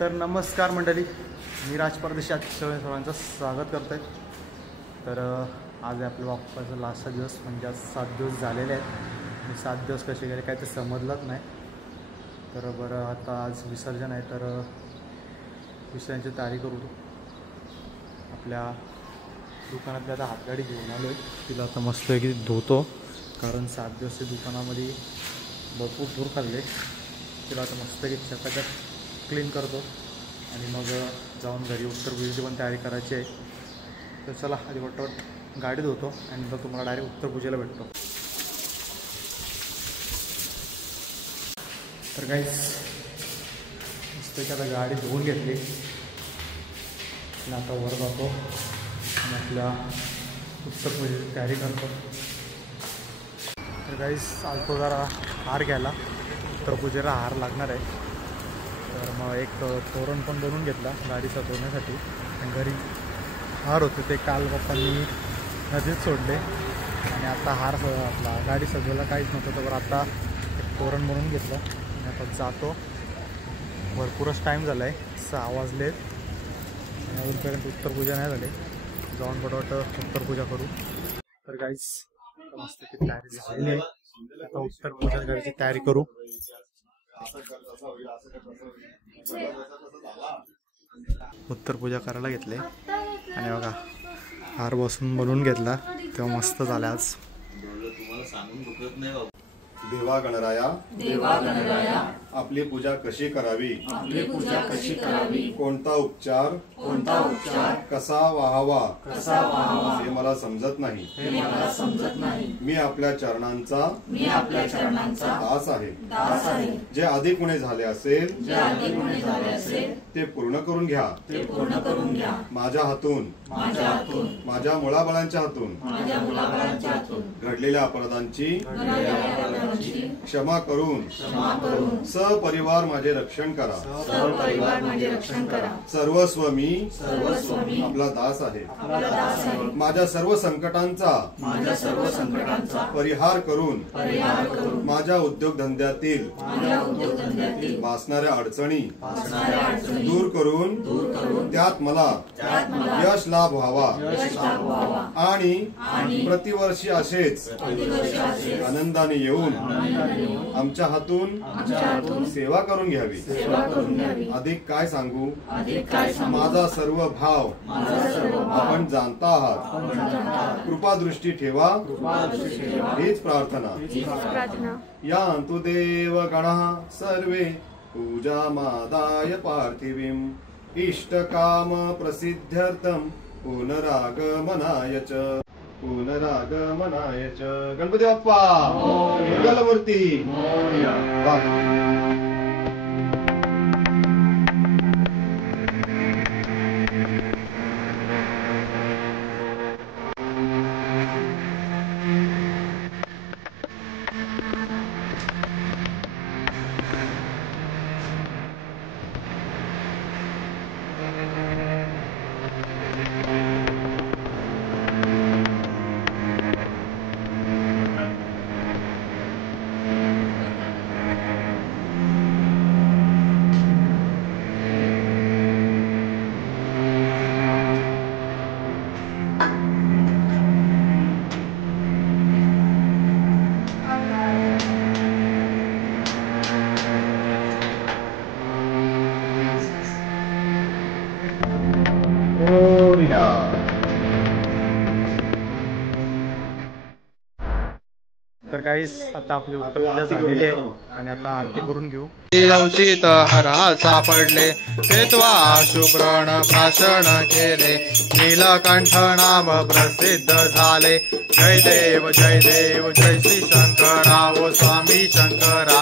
तर नमस्कार मंडळी, मी राज परदेशात सर्वांचं स्वागत करतो आहे. तर आज आपल्या बाप्पाचा लास्टचा दिवस, म्हणजे आज 7 दिवस झालेले आहेत आणि 7 दिवस कसे गेले काय ते समजलंच नाही. तर बरं, आता आज विसर्जन आहे, तर विसर्जनची तयारी करू. आपल्या दुकानातली आता हातगाडी घेऊन आलो आहे, तिला आता मस्तपैकी धुतो, कारण 7 दिवस दुकानामध्ये भरपूर धूर खाल्ले. तिला आता मस्तपैकी चकाचक क्लीन करतो आणि मग जाऊन घरी उत्तरपूजेची पण तयारी करायची आहे. तर चला आधी वटवट गाडी धुतो आणि नंतर तुम्हाला डायरेक्ट उत्तरपूजेला भेटतो. तर काहीच मस्तपैकी आता गाडी धुवून घेतली आणि आता वर जातो आणि आपल्या उत्तरपूजेची तयारी करतो. तर काहीच आज तो जरा हार घ्यायला, उत्तरपूजेला हार लागणार आहे. तर मग एक तोरण पण बनवून घेतला गाडीचा धुण्यासाठी, आणि घरी हार होते ते काल पप्पांनी नदीत सोडले आणि आता हार आपला गाडी सजवायला काहीच नव्हतं, तर आता एक तोरण बनवून घेतलं आणि आता जातो. भरपूरच टाईम झाला आहे, 6 वाजले आणि अजूनपर्यंत उत्तरपूजा नाही झाली. जाऊन पटपट उत्तरपूजा करू. तर काहीच मस्त तयारी झालेली आहे, आता उत्तरपूजा करायची तयारी करू. उत्तरपूजा करायला घेतले आणि बघा हार बसून बनवून घेतला, तेव्हा मस्त झालं आज. देवा गणराया आपली पूजा कशी करावी, कोणता उपचार कसा व्हावा हे मला समजत नाही. मी आपल्या चरणांचा दास आहे. जे आधी कोणी झाले असेल ते पूर्ण करून घ्या. माझ्या हातून, माझ्या मुलाबाळांच्या हातून घडलेल्या अपराधांची क्षमा करून सपरिवार माझे रक्षण करा. सर्वस्व मी आपला दास आहे. माझ्या सर्व संकटांचा परिहार करून माझ्या उद्योगधंद्यातील भासणाऱ्या अडचणी दूर करून त्यात मला यश लाभ व्हावा आणि प्रतिवर्षी असेच आनंदाने येऊन आमच्या हातून सेवा करून घ्यावी. अधिक काय सांगू, माझा सर्व भाव आपण जाणता आहात. कृपादृष्टी ठेवा हीच प्रार्थना. यान्तु देव गणः सर्वे पूजामादाय पार्थिवीं इष्टकाम प्रसिद्ध्यर्थं पुनरागमनाय च. गणपती बाप्पा मंगलमूर्ती. तर काहीच आता आपली उत्तरपूजा झालेली आहे आणि आता आरती करून घेऊ. लवचित हरा सापडले हेत्वा शुभ्रण भाषण केले. नीलकंठ नाम प्रसिद्ध झाले. जय देव जय श्री शंकरा ओ स्वामी शंकरा.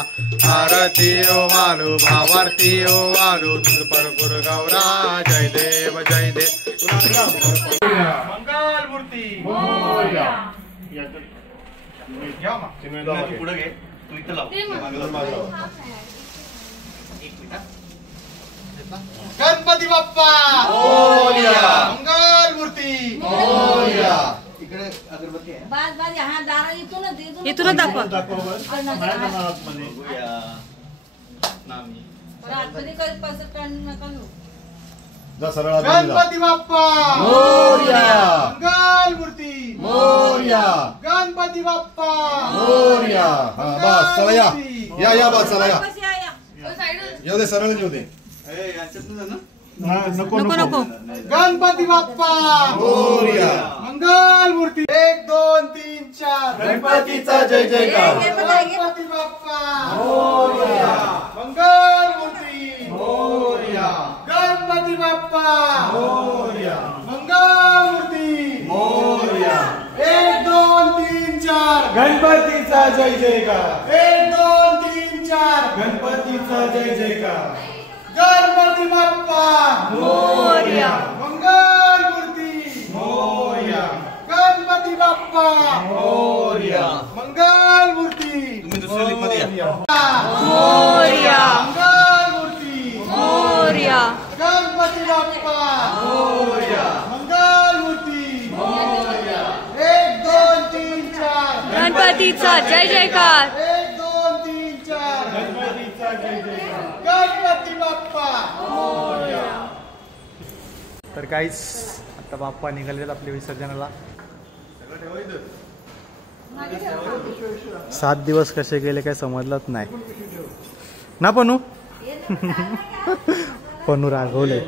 आरती ओ वालू भावारती ओ वालू पर गुरु गौरा. जय देव मंगल मूर्ती. पुढे घे, तू इथं लाव. गणपती बाप्पा मंगल मूर्ती. इकडे अगरबत्ती आहे. इथूनच दाखवा. जा सरळ आत जा. गणपती बाप्पा मोरया. मंगल मूर्ती मोरया. गणपती बाप्पा मोरया. हा बस चला या या बस चला या. येऊ दे सरळ येऊ दे. नको नको. गणपती बाप्पा मोरया. मंगल मूर्ती 1 2 3 4 गणपतीचा जय जयकार. गणपती बाप्पा मोरया. मंगल मूर्ती मोरया. गणपती बाप्पा मोरया. मंगल मूर्ती मोरया. 1 2 3 4 गणपतीचा जय जयकार. 1 2 3 4 गणपतीचा जय जयकार. गणपती बाप्पा मोरया. मंगल मूर्ती मोरया. गणपती बाप्पा मोरया. मंगल मूर्ती मोरया. मंगल मूर्ती मोरया. गणपती बाप्पा मोरया. मंगल मूर्ती 1 2 3 4 गणपतीचा जय जयकार. 1 2 3 4 गणपतीचा जय जयकार. गणपती बाप्पा. तर काहीच आता बाप्पा निघालेत आपल्या विसर्जनाला. 7 दिवस कसे गेले काय समजलंच नाही ना. पनू रागवले.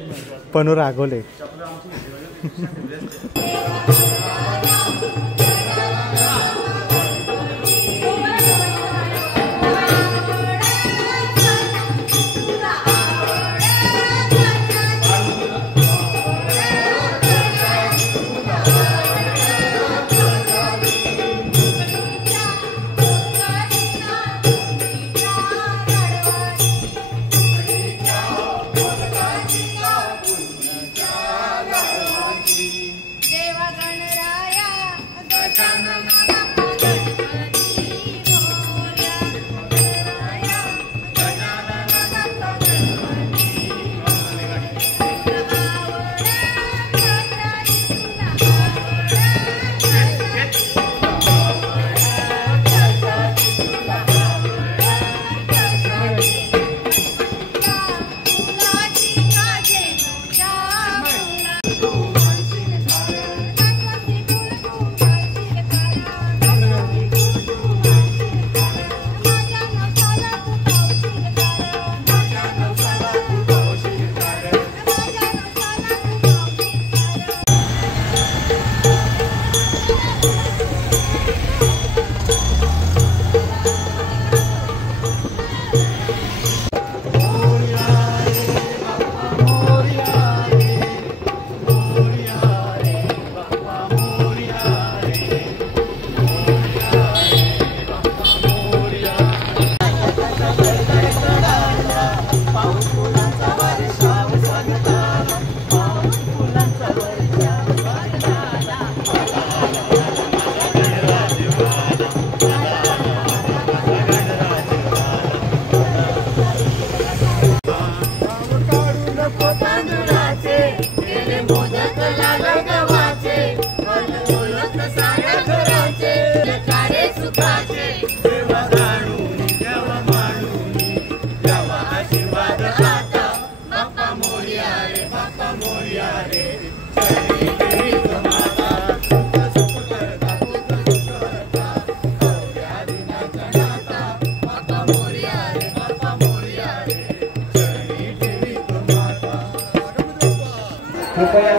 कृपया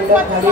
लवकर खाली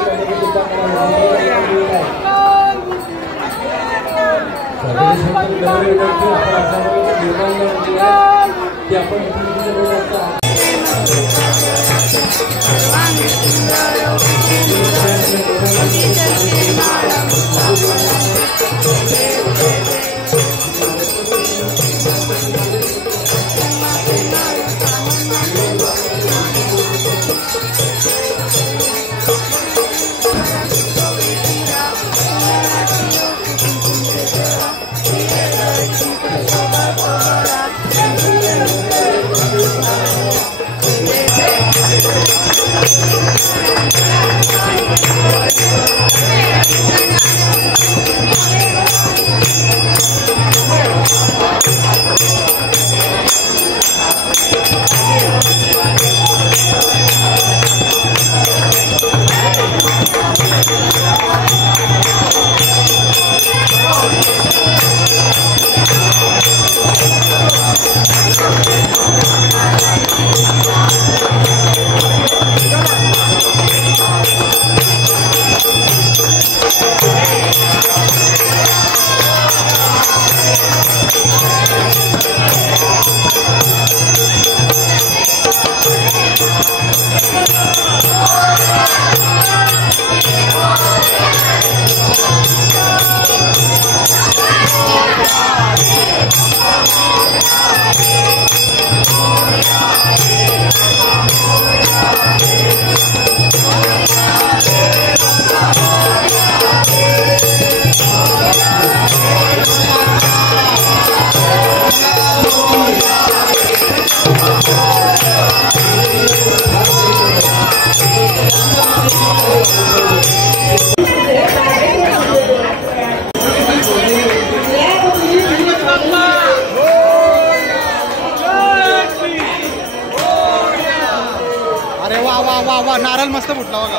वा वा नारळ मस्त फुटला बघा.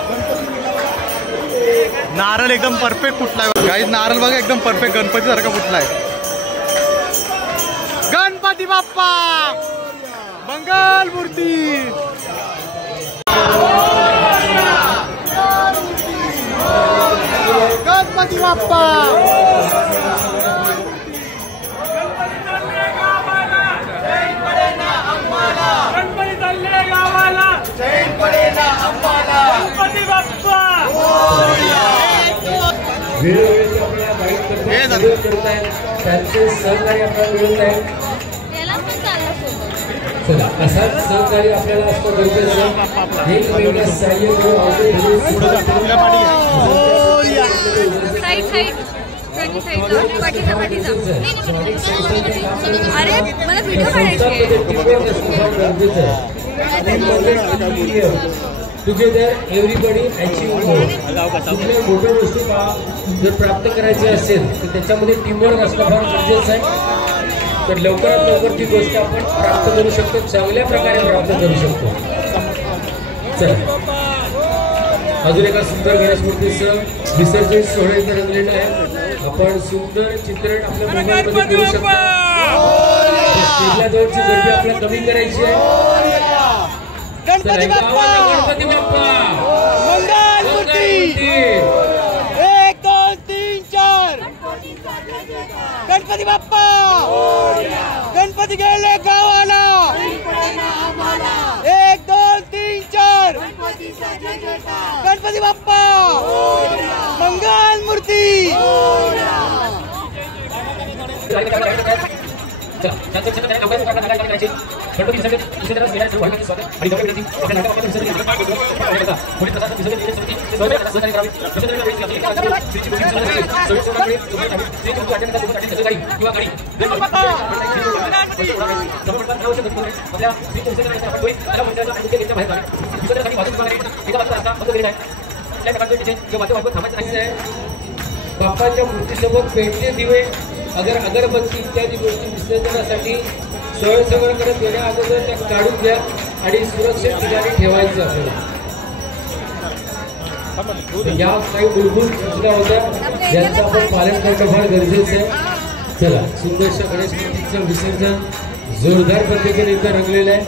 नारळ एकदम परफेक्ट फुटलाय गाईज. नारळ बघा एकदम परफेक्ट गणपती सारखा फुटलाय. गणपती बाप्पा मंगल मूर्ती. गणपती बाप्पा. वेळोवेळी आपल्याला गाईड करतायत, त्यांचे सहकार्य आपल्याला मिळत आहे. चला असाच सहकार्य आपल्याला असतं गरजेचं. एकमेकांना सहाय्य करून अरे मला व्हिडिओ काढायची आहे. टुगेदर एव्हरीबडी अचीव्ह मोर. कुठल्या मोठ्या गोष्टी जर प्राप्त करायची असेल तर त्याच्यामध्ये टीमवर्क असणं फार गरजेचं आहे. तर लवकरात लवकर ती गोष्ट आपण प्राप्त करू शकतो, चांगल्या प्रकारे प्राप्त करू शकतो. चला अजून एका सुंदर गणेश मूर्तीचं विसर्जन सोहळा इथे रंगलेलं आहे. आपण सुंदर चित्रण आपल्या मोबाईलमध्ये करू शकतो. जवळची गर्दी आपल्याला कमी करायची आहे. गणपती बाप्पा गणपती बाप्पा मंगल मूर्ती. 1 2 3 4 गणपती बाप्पा. गणपती गेले गावाला. 1 2 3 4 गणपती बाप्पा मंगल मूर्ती. बाप्पाच्या मूर्तीसोबत पेटते दिवे, अगरबत्ती इत्यादी गोष्टी विसर्जनासाठी सोय सगळं करत येण्या अगोदर त्या काढून घ्या आणि सुरक्षित ठिकाणी ठेवायचं आपल्याला. या काही मूलभूत सूचना होत्या ज्यांचं आपण पालन करणं फार गरजेचं आहे. चला सुंदरशा गणेश मूर्तीचं विसर्जन जोरदार पद्धतीने इथं रंगलेलं आहे.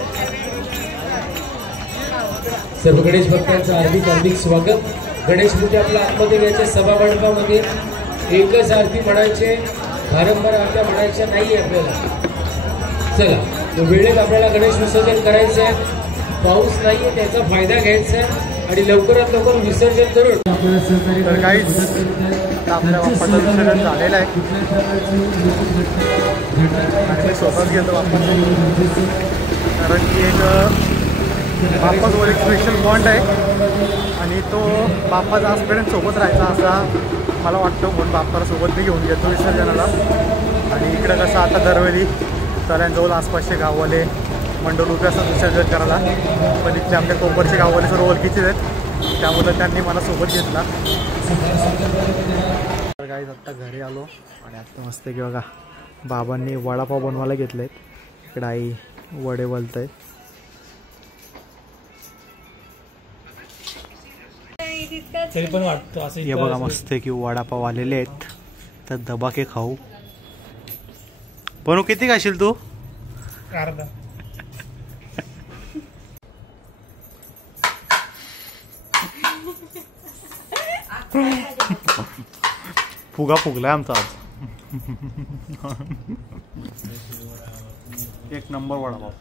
सर्व गणेश भक्तांचं हार्दिक स्वागत. गणेश मूर्ती आपल्या आतमध्ये घ्यायच्या सभामंडपामध्ये एकच आरती म्हणायचे, वारंवार आरत्या म्हणायच्या नाही आपल्याला. चला वेळेत आपल्याला गणेश विसर्जन करायचं आहे. पाऊस नाहीये त्याचा फायदा घ्यायचा आहे आणि लवकरात लवकर विसर्जन करून आपल्याला सहकार्य. तर काहीच आपल्या बाप्पाचं विसर्जन झालेलं आहे आणि मी स्वतःच घेतो बाप्पाचं. कारण की एक बाप्पाजवळ एक स्पेशल बॉन्ड आहे आणि तो बाप्पाचा आजपर्यंत सोबत राहायचा असा मला वाटतं. म्हणून बाप्पाला सोबत मी घेऊन घेतो विसर्जनाला. आणि इकडं कसं आता दरवेळी तळ्यांजवळ आसपासचे गाववाले मंडळ उभे असतात विसर्जन करायला, पण इथले आपल्या कोपरचे गाववाले सर्व ओळखीचे आहेत, त्यामुळे त्यांनी मला सोबत घेतला. तर गाईज आत्ता घरी आलो आणि आत्ता मस्त की बघा बाबांनी वडापाव बनवायला घेतले. इकडे आई वडे बोलत आहे. तरी पण वाटतं असं. हे बघा मस्त की वडापाव आलेले आहेत, तर दबाके खाऊ. बनू किती खाशील तू? अर्धा. फुगा फुगलाय आमचा आज. एक नंबर वडापाव.